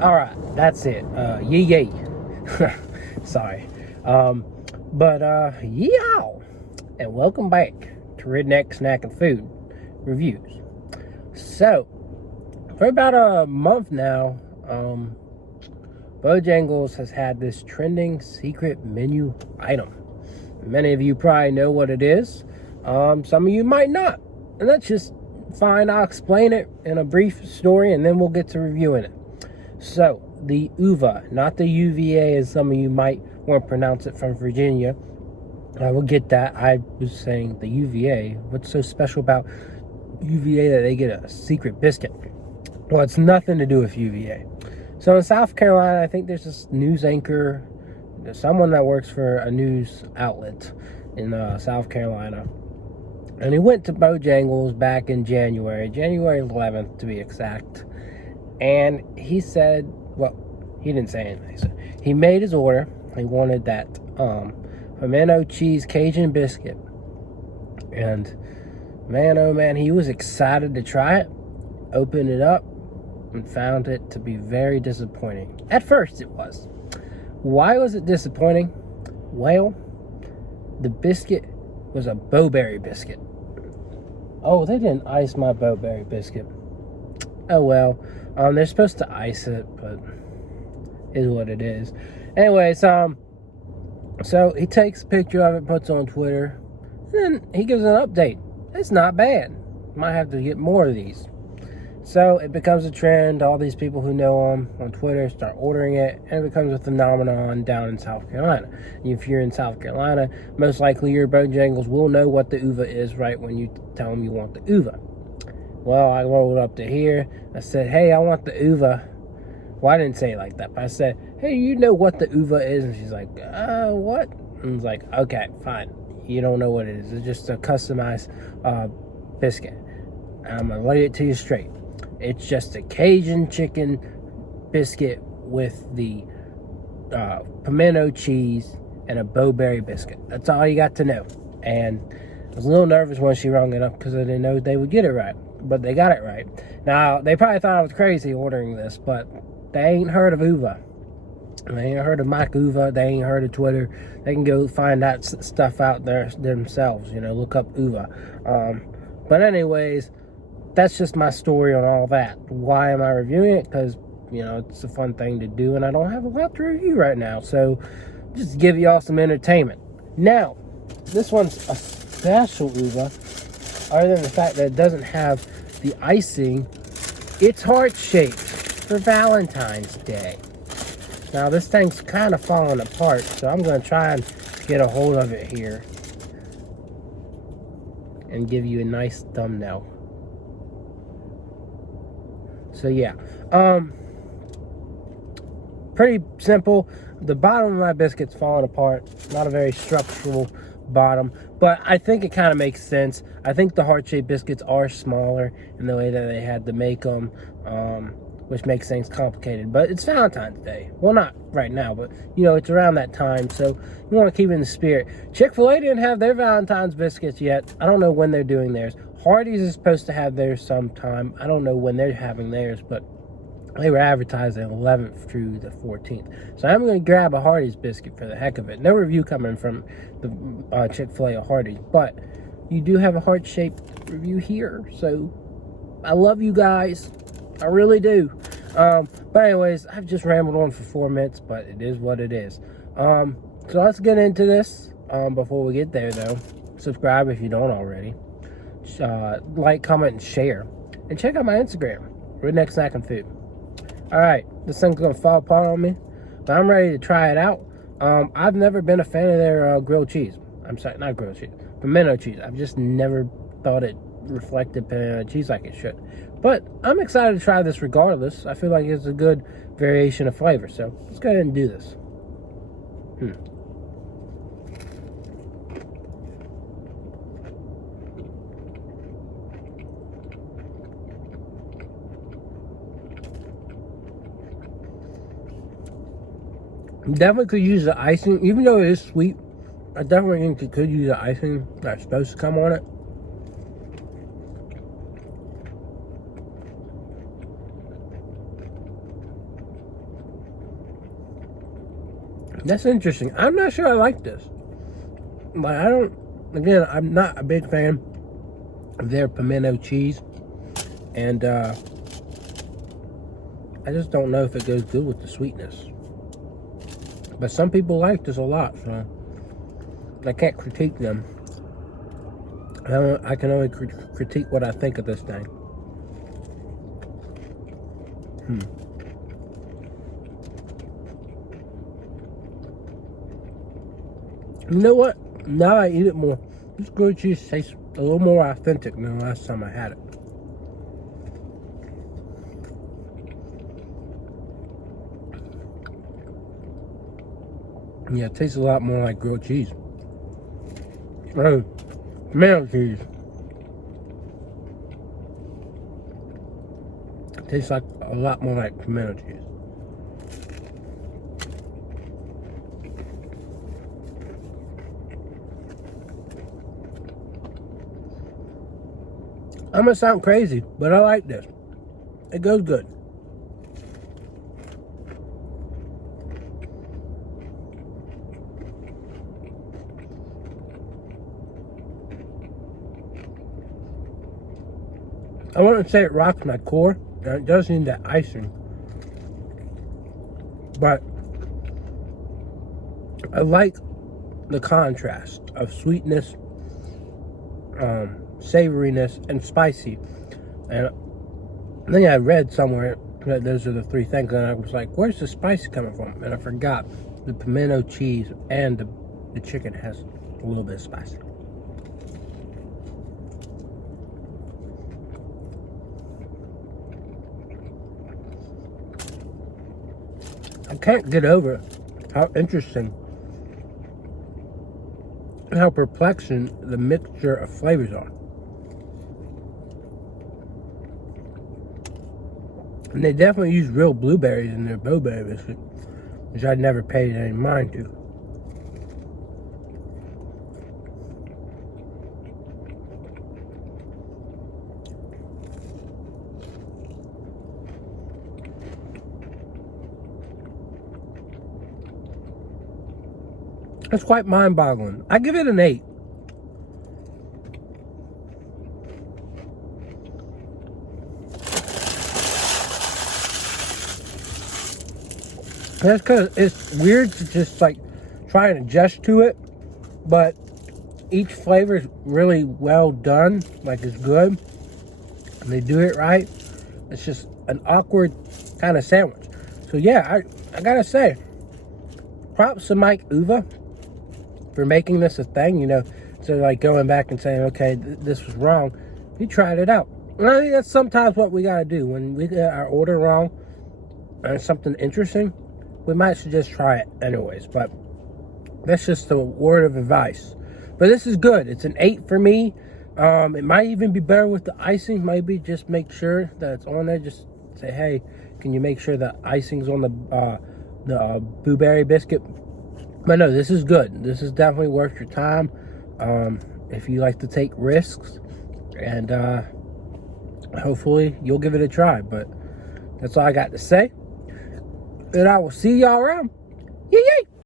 All right, that's it. Yay. Sorry. Yeehaw! And welcome back to Redneck Snack and Food Reviews. So, for about a month now, Bojangles has had this trending secret menu item. Many of you probably know what it is. Some of you might not. And that's just fine. I'll explain it in a brief story and then we'll get to reviewing it. So, the UVA, not the UVA as some of you might want to pronounce it from Virginia. I will get that. I was saying the UVA. What's so special about UVA that they get a secret biscuit? Well, it's nothing to do with UVA. So in South Carolina, I think there's this news anchor, there's someone that works for a news outlet in South Carolina. And he went to Bojangles back in January 11th to be exact. And he said, well, he didn't say anything. He made his order. He wanted that Pimento Cheese Cajun Biscuit. And man, oh man, he was excited to try it. Opened it up and found it to be very disappointing. At first it was. Why was it disappointing? Well, the biscuit was a Boo Berry Biscuit. Oh, they didn't ice my Boo Berry Biscuit. Oh well. They're supposed to ice it, but is what it is. Anyways, so he takes a picture of it, puts it on Twitter, and then he gives an update. It's not bad. Might have to get more of these. So it becomes a trend. All these people who know him on Twitter start ordering it, and it becomes a phenomenon down in South Carolina. If you're in South Carolina, most likely your Bojangles will know what the UVA is right when you tell them you want the UVA. Well, I rolled up to here. I said, hey, I want the UVA. Well, I didn't say it like that, but I said, hey, you know what the UVA is? And she's like, what? And I was like, okay, fine. You don't know what it is. It's just a customized biscuit. I'm going to lay it to you straight. It's just a Cajun chicken biscuit with the pimento cheese and a Boo Berry biscuit. That's all you got to know. And I was a little nervous when she rung it up because I didn't know they would get it right. But they got it right. Now, they probably thought I was crazy ordering this, but they ain't heard of UVA. They ain't heard of Mike Uva. They ain't heard of Twitter. They can go find that stuff out there themselves. Look up UVA. But anyways, that's just my story on all that. Why am I reviewing it? Because, it's a fun thing to do, and I don't have a lot to review right now. So, just to give y'all some entertainment. Now, this one's a special UVA. Other than the fact that it doesn't have the icing, it's heart-shaped for Valentine's Day. Now, this thing's kind of falling apart, so I'm going to try and get a hold of it here and give you a nice thumbnail. So, yeah. Pretty simple. The bottom of my biscuit's falling apart. Not a very structural bottom, but I think it kind of makes sense. I think the heart-shaped biscuits are smaller in the way that they had to make them, which makes things complicated. But it's Valentine's Day. Well, not right now, but it's around that time, so you want to keep it in the spirit. Chick-fil-A didn't have their Valentine's biscuits yet. I don't know when they're doing theirs. Hardee's is supposed to have theirs sometime. I don't know when they're having theirs, but they were advertised the 11th through the 14th. So I'm going to grab a Hardee's biscuit for the heck of it. No review coming from the Chick-fil-A or Hardee's, but you do have a heart-shaped review here. So I love you guys. I really do. But anyways, I've just rambled on for 4 minutes, but it is what it is. So let's get into this. Before we get there, though, subscribe if you don't already. Like, comment, and share. And check out my Instagram, Redneck Snack and Food. Alright, this thing's going to fall apart on me, but I'm ready to try it out. I've never been a fan of their grilled cheese. I'm sorry, not grilled cheese. Pimento cheese. I've just never thought it reflected pimento cheese like it should. But I'm excited to try this regardless. I feel like it's a good variation of flavor. So let's go ahead and do this. Definitely could use the icing, even though it is sweet. I definitely think it could use the icing that's supposed to come on it. That's interesting. I'm not sure I like this. But I don't, again, I'm not a big fan of their pimento cheese. And I just don't know if it goes good with the sweetness. But some people like this a lot, so I can't critique them. I can only critique what I think of this thing. You know what? Now I eat it more, this grilled cheese tastes a little more authentic than the last time I had it. Yeah, it tastes a lot more like grilled cheese. Oh, pimento cheese. It tastes like a lot more like pimento cheese. I'm gonna sound crazy, but I like this. It goes good. I wouldn't say it rocks my core. It does need that icing. But I like the contrast of sweetness, savoriness, and spicy. And I think I read somewhere that those are the three things, and I was like, where's the spice coming from? And I forgot the pimento cheese and the chicken has a little bit of spice. I can't get over how interesting and how perplexing the mixture of flavors are. And they definitely use real blueberries in their Boo Berry Biscuit, which I'd never paid any mind to. It's quite mind-boggling. I give it an 8. That's because it's weird to just like try and adjust to it, but each flavor is really well done, like it's good, and they do it right. It's just an awkward kind of sandwich. So yeah, I gotta say, props to Mike Uva for making this a thing, you know, so like going back and saying, okay, this was wrong. He tried it out. And I think that's sometimes what we gotta do when we get our order wrong and something interesting. We might should just try it anyways, but that's just a word of advice. But this is good. It's an 8 for me. It might even be better with the icing. Maybe just make sure that it's on there. Just say, hey, can you make sure the icing's on the Boo Berry Biscuit? But no, this is good. This is definitely worth your time if you like to take risks. And hopefully you'll give it a try. But that's all I got to say. And I will see y'all around. Yay, yay!